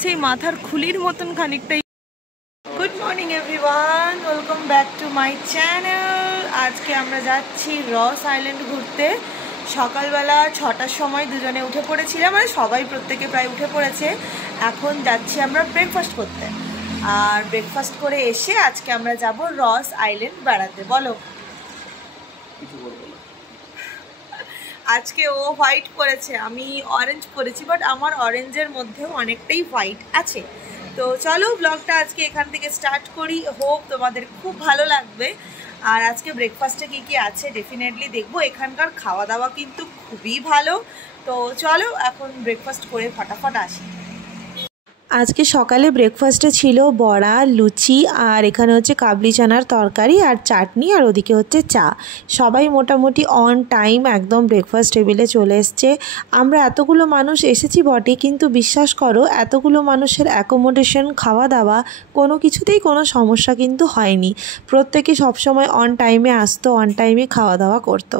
সেই মাথার খুলির মতন খানিকটাই। Good morning everyone, welcome back to my channel. আজকে আমরা যাচ্ছি রস আইল্যান্ড ঘুরতে। সকালবেলা 6টার সময় দুজনে উঠে পড়েছিলাম, মানে সবাই প্রত্যেকে প্রায় উঠে পড়েছে। এখন যাচ্ছি আমরা ব্রেকফাস্ট করতে, আর ব্রেকফাস্ট করে এসে আজকে আমরা যাব রস আইল্যান্ড বেড়াতে। বলো। আজকে ও হোয়াইট করেছে, আমি অরেঞ্জ করেছি, বাট আমার অরেঞ্জের মধ্যেও অনেকটাই হোয়াইট আছে। তো চলো ব্লগটা আজকে এখান থেকে স্টার্ট করি। হোপ তোমাদের খুব ভালো লাগবে। আর আজকে ব্রেকফাস্টে কী কী আছে ডেফিনেটলি দেখবো। এখানকার খাওয়া দাওয়া কিন্তু খুবই ভালো। তো চলো এখন ব্রেকফাস্ট করে ফটাফট আসি। আজকে সকালে ব্রেকফাস্টে ছিল বড়া, লুচি, আর এখানে হচ্ছে কাবলি চানার তরকারি আর চাটনি, আর ওদিকে হচ্ছে চা। সবাই মোটামুটি অন টাইম একদম ব্রেকফাস্ট টেবিলে চলে এসছে। আমরা এতগুলো মানুষ এসেছি বটে, কিন্তু বিশ্বাস করো এতগুলো মানুষের অ্যাকোমোডেশন, খাওয়া দাওয়া কোনো কিছুতেই কোনো সমস্যা কিন্তু হয়নি। প্রত্যেকে সবসময় অন টাইমে আসতো, অন টাইমে খাওয়া দাওয়া করতো।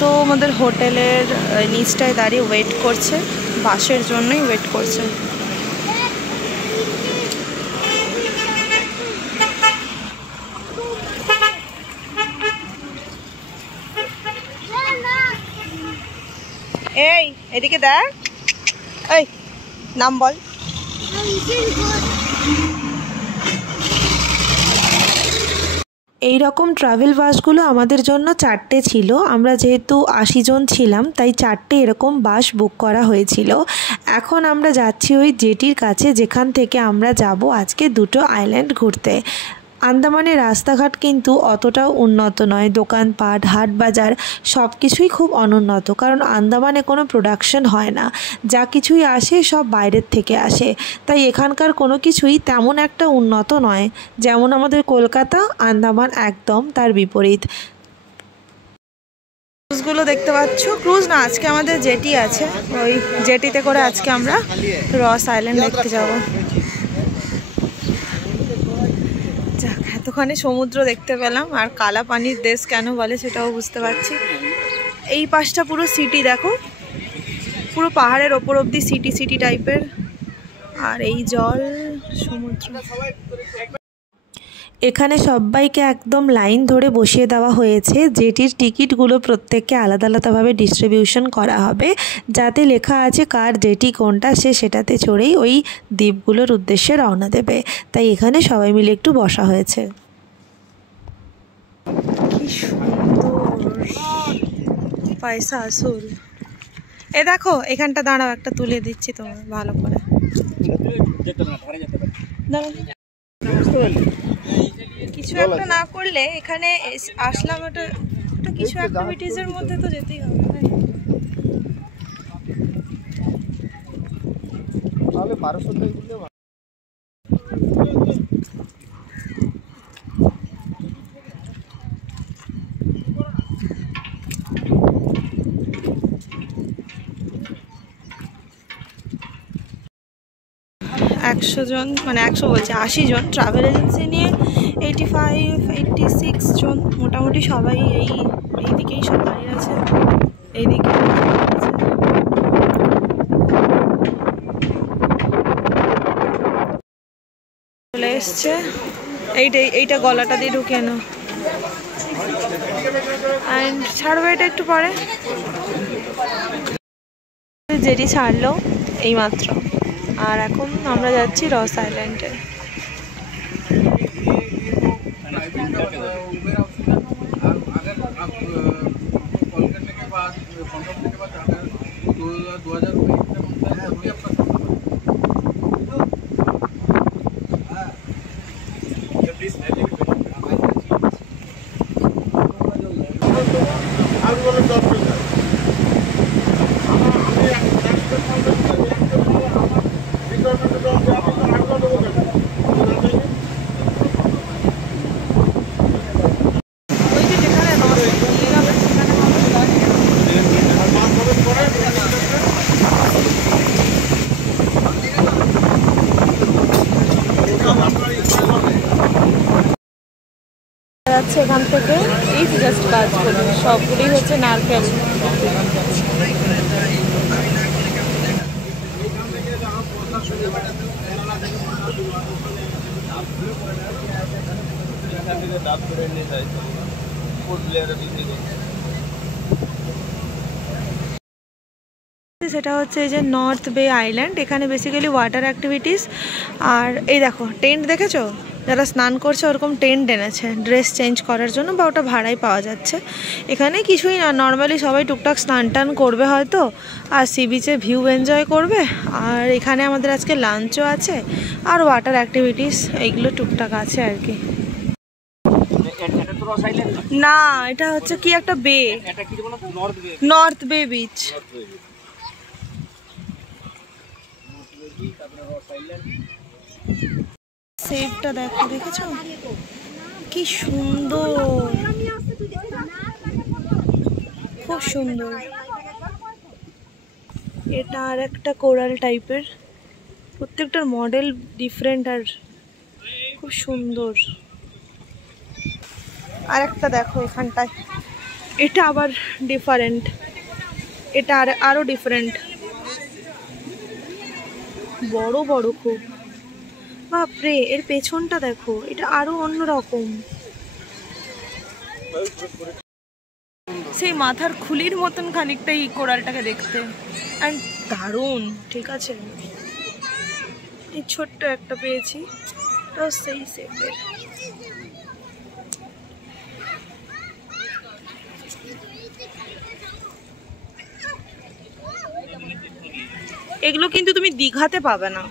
তো আমাদের হোটেলের নিচটায় দাঁড়িয়ে ওয়েট করছে, বাসের জন্যই ওয়েট করছে। এই এদিকে দেখ, এই নাম বল। এই রকম ট্রাভেল বাসগুলো আমাদের জন্য 4টে ছিল। আমরা যেহেতু 80 জন ছিলাম, তাই 4টে এরকম বাস বুক করা হয়েছিল। এখন আমরা যাচ্ছি ওই জেটির কাছে, যেখান থেকে আমরা যাব আজকে দুটো আইল্যান্ড ঘুরতে। আন্দামানের রাস্তাঘাট কিন্তু অতটাও উন্নত নয়, দোকানপাট, হাট বাজার সব কিছুই খুব অনুন্নত, কারণ আন্দামানে কোনো প্রোডাকশন হয় না। যা কিছুই আসে সব বাইরের থেকে আসে, তাই এখানকার কোনো কিছুই তেমন একটা উন্নত নয়। যেমন আমাদের কলকাতা, আন্দামান একদম তার বিপরীত। ক্রুজগুলো দেখতে পাচ্ছ, ক্রুজ না, আজকে আমাদের জেটি আছে। ওই জেটিতে করে আজকে আমরা রস আইল্যান্ড দেখতে যাব। এতখানি সমুদ্র দেখতে পেলাম, আর কালা পানির দেশ কেন বলে সেটাও বুঝতে পারছি। এই পাশটা পুরো সিটি, দেখো পুরো পাহাড়ের ওপর অব্দি সিটি সিটি টাইপের, আর এই জল সমুদ্র। এখানে সবাইকে একদম লাইন ধরে বসিয়ে দেওয়া হয়েছে। জেটির টিকিটগুলো প্রত্যেককে আলাদা আলাদাভাবে ডিস্ট্রিবিউশন করা হবে, যাতে লেখা আছে কার জেটি কোনটা, সে সেটাতে চড়েই ওই দ্বীপগুলোর উদ্দেশ্যে রওনা দেবে। তাই এখানে সবাই মিলে একটু বসা হয়েছে। কি সুন্দর পয়সা আসল। এ দেখো এখানটা দাঁড়াও, একটা তুলে দিচ্ছি তোমার ভালো করে। কিছু একটা না করলে এখানে আসলাম, ওটা কিছু অ্যাক্টিভিটিজের মধ্যে তো যেতেই হবে। তাহলে 1200 টাকা দিলে 100 জন, মানে 100 বলছে 80 জন ট্রাভেল এজেন্সি নিয়ে 85-86 জন মোটামুটি সবাই এইদিকেই সব দাঁড়িয়ে আছে। এইদিকে চলে এসছে। এইটা গলাটা দিয়ে ঢুকে নাও, অ্যান্ড ছাড়বে এটা একটু পরে। জেটি ছাড়লো এইমাত্র, আর এখন আমরা যাচ্ছি রস আইল্যান্ডে। যাচ্ছে এখান থেকে এই জাস্ট গাছগুলো সবগুলোই হচ্ছে হচ্ছে নারকেল। সেটা হচ্ছে এই যে নর্থ বে আইল্যান্ড। এখানে বেসিক্যালি ওয়াটার অ্যাক্টিভিটিস। আর এই দেখো টেন্ট দেখেছো, যারা স্নান করছে ওরকম টেন্ট এনেছে ড্রেস চেঞ্জ করার জন্য, বা ওটা ভাড়ায় পাওয়া যাচ্ছে। এখানে কিছুই না, নর্মালি সবাই টুকটাক স্নান টান করবে হয়তো, আর সি বিচে ভিউ এনজয় করবে। আর এখানে আমাদের আজকে লাঞ্চও আছে, আর ওয়াটার অ্যাক্টিভিটিস এইগুলো টুকটাক আছে আর কি। না, এটা হচ্ছে কি একটা বে, নর্থ বে বিচ। সেভটা দেখো, দেখেছো কি সুন্দর, খুব সুন্দর। এটা আর একটা কোরাল টাইপের, প্রত্যেকটার মডেল ডিফারেন্ট আর খুব সুন্দর। আর একটা দেখো এখানটায়, এটা আবার ডিফারেন্ট, এটা আরো ডিফারেন্ট, বড় বড় খুব। বাপরে, এর পেছনটা দেখো, এটা আরো অন্যরকম, সেই মাথার খুলির মতন খানিকটা এই কোরালটাকে দেখতে, অ্যান্ড দারুণ। ঠিক আছে, এই ছোট্ট একটা পেয়েছি, তো সেই শেপের। এগুলো কিন্তু তুমি দীঘাতে পাবে না।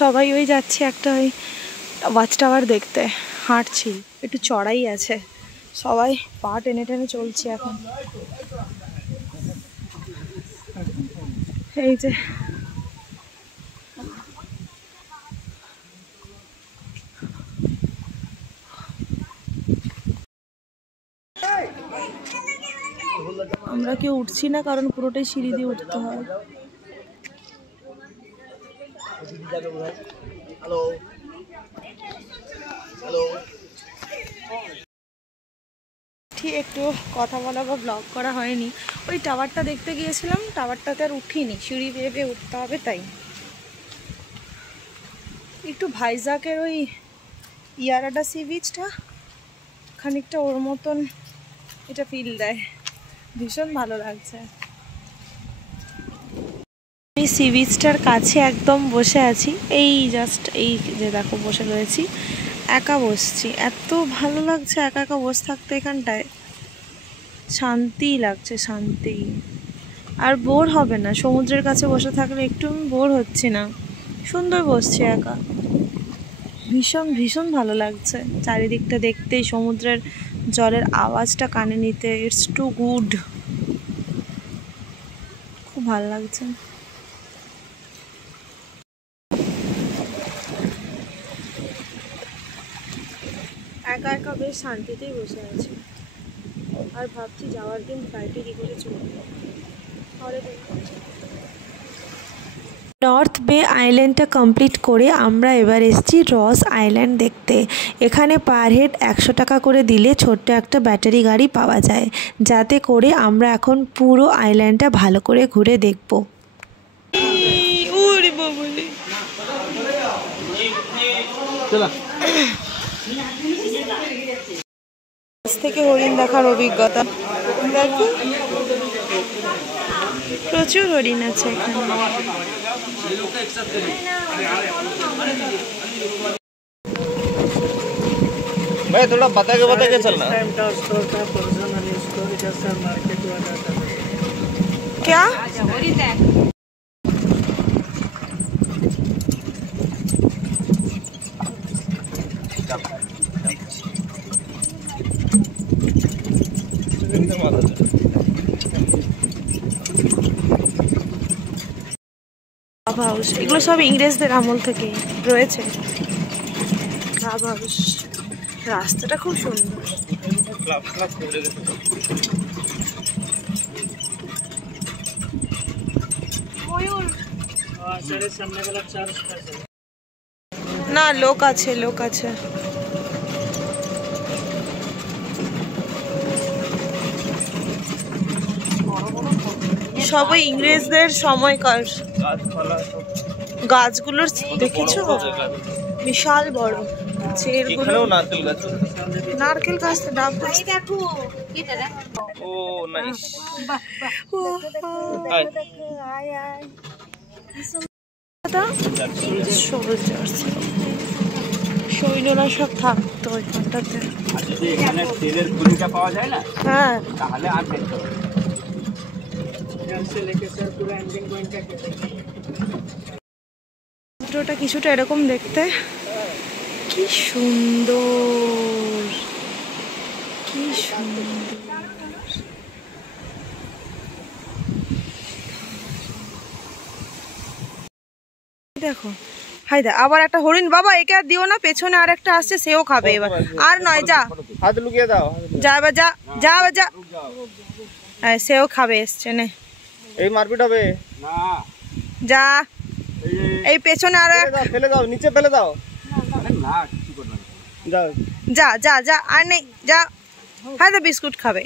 সবাই ওই যাচ্ছে একটা ওই ওয়াচ টাওয়ার দেখতে, হাঁটছি, একটু চড়াই আছে, সবাই পা টেনে টেনে চলছে এখন। এই যে আমরা কেউ উঠছি না, কারণ পুরোটাই সিঁড়ি দিয়ে উঠতে হয়। ঠিক একটু কথা বলা বা ব্লগ করা হয়নি, ওই টাওয়ারটা দেখতে গিয়েছিলাম, টাওয়ারটাতে আর উঠিনি, সিঁড়ি বেয়ে বেয়ে উঠতে হবে তাই। একটু ভাইজাকের ওই ইয়ারাডা সি বিচটা খানিকটা ওর মতন এটা ফিল দেয়, ভীষণ ভালো লাগছে। আমি সি বিচটার কাছে একদম বসে আছি, এই জাস্ট এই যে দেখো বসে রয়েছি, একা বসছি, এত ভালো লাগছে একা একা বসে থাকতে এখানটায়, শান্তি লাগছে, শান্তি। আর বোর হবে না, সমুদ্রের কাছে বসে থাকলে একটু আমি বোর হচ্ছি না, সুন্দর বসছি একা, ভীষণ ভীষণ ভালো লাগছে চারিদিকটা দেখতে, সমুদ্রের জলের আওয়াজটা কানে নিতে, ইটস টু গুড, খুব ভালো লাগছে। একা একা বেশ শান্তিতেই বসে আছি, আর ভাবছি যাওয়ার দিন ফ্লাইটে কী করে চলবে। নর্থ বে আইল্যান্ডটা কমপ্লিট করে আমরা এবার এসেছি রস আইল্যান্ড দেখতে। এখানে পার হেড 100 টাকা করে দিলে ছোট্ট একটা ব্যাটারি গাড়ি পাওয়া যায়, যাতে করে আমরা এখন পুরো আইল্যান্ডটা ভালো করে ঘুরে দেখব। থেকে হরিণ দেখার অভিজ্ঞতা দেখো, প্রচুর হরিণ আছে এখানে। भाई थोड़ा बता के चलना। क्या ক্লাব হাউস, এগুলো সব ইংরেজদের আমল থেকেই রয়েছে। ক্লাব হাউস, রাস্তাটা খুব সুন্দর। না, লোক আছে, লোক আছে। সবই ইংরেজদের সময়কার। গাছগুলোর দেখেছো বিশাল বড়। নারকেল গাছ, ডাব গাছ। ও নাইস। সৈন্যরা সব থাকতো ওইখানটাতে। হ্যাঁ, চিত্রটা কিছুটা এরকম দেখতে। কি সুন্দর, কি সুন্দর। দেখো হায়দা, আবার একটা হরিণ। বাবা একে আর দিও না, পেছনে আর একটা আসছে, সেও খাবে এবার। আর নয়, যা হাত লুকিয়ে দাও, যা এবার, যা যা যা, সেও খাবে, এসছে নে। এই মারপিট হবে না, যা। এই পেছনে আরো ফেলে দাও, নিচে ফেলে দাও। যা যা যা, আর নেই, যা। হায়দা বিস্কুট খাবে।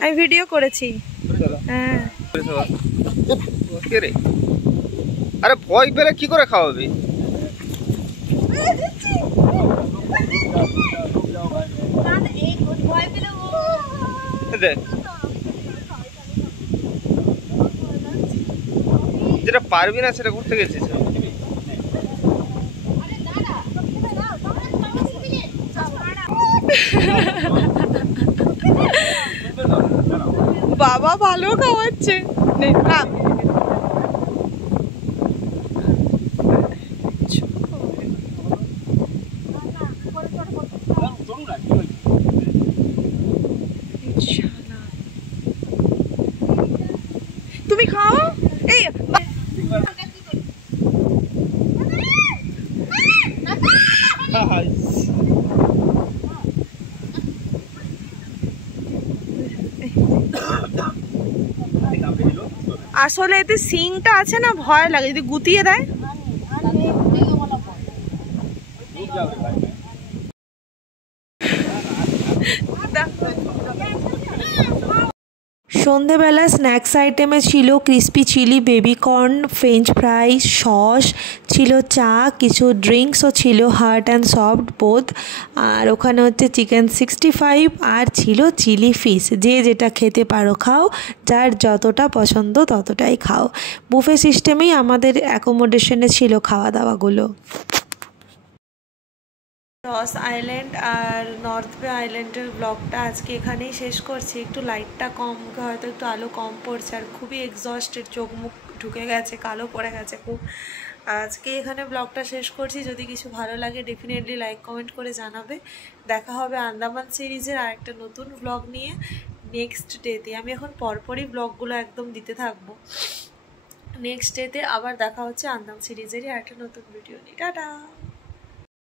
আমি ভিডিও করেছি। হ্যাঁ, আরে ভয় পেলে কি করে খাওয়াবে? যেটা পারবি না সেটা করতে গেছিস। বাবা ভালো খাওয়াচ্ছে। তুমি খাও। এই আসলে এতে সিংটা আছে না, ভয় লাগে যদি গুতিয়ে দেয়। সন্ধেবেলা স্ন্যাক্স আইটেমে ছিল crispy chilli, baby corn, french fry, sauce ছিল, চা, কিছু ড্রিঙ্কসও ছিল, হার্ট অ্যান্ড সফট বোথ। আর ওখানে হচ্ছে চিকেন 65 আর ছিল চিলি ফিশ। যে যেটা খেতে পারো খাও, যার যতটা পছন্দ ততটাই খাও। বুফে সিস্টেমেই আমাদের অ্যাকোমোডেশনে ছিল খাওয়া দাওয়াগুলো। রস আইল্যান্ড আর নর্থ বে আইল্যান্ডের ব্লগটা আজকে এখানেই শেষ করছি। একটু লাইটটা কম, হয়তো একটু আলো কম পড়ছে, আর খুবই এক্সস্টেড, চোখ মুখ ঢুকে গেছে, কালো পড়ে গেছে খুব। আজকে এখানে ব্লগটা শেষ করছি। যদি কিছু ভালো লাগে ডেফিনেটলি লাইক কমেন্ট করে জানাবে। দেখা হবে আন্দামান সিরিজের আরেকটা নতুন ব্লগ নিয়ে নেক্সট ডেতে। আমি এখন পরপরই ব্লগগুলো একদম দিতে থাকবো। নেক্সট ডেতে আবার দেখা হচ্ছে আন্দামান সিরিজেরই আরেকটা নতুন ভিডিও নিয়ে। টাটা।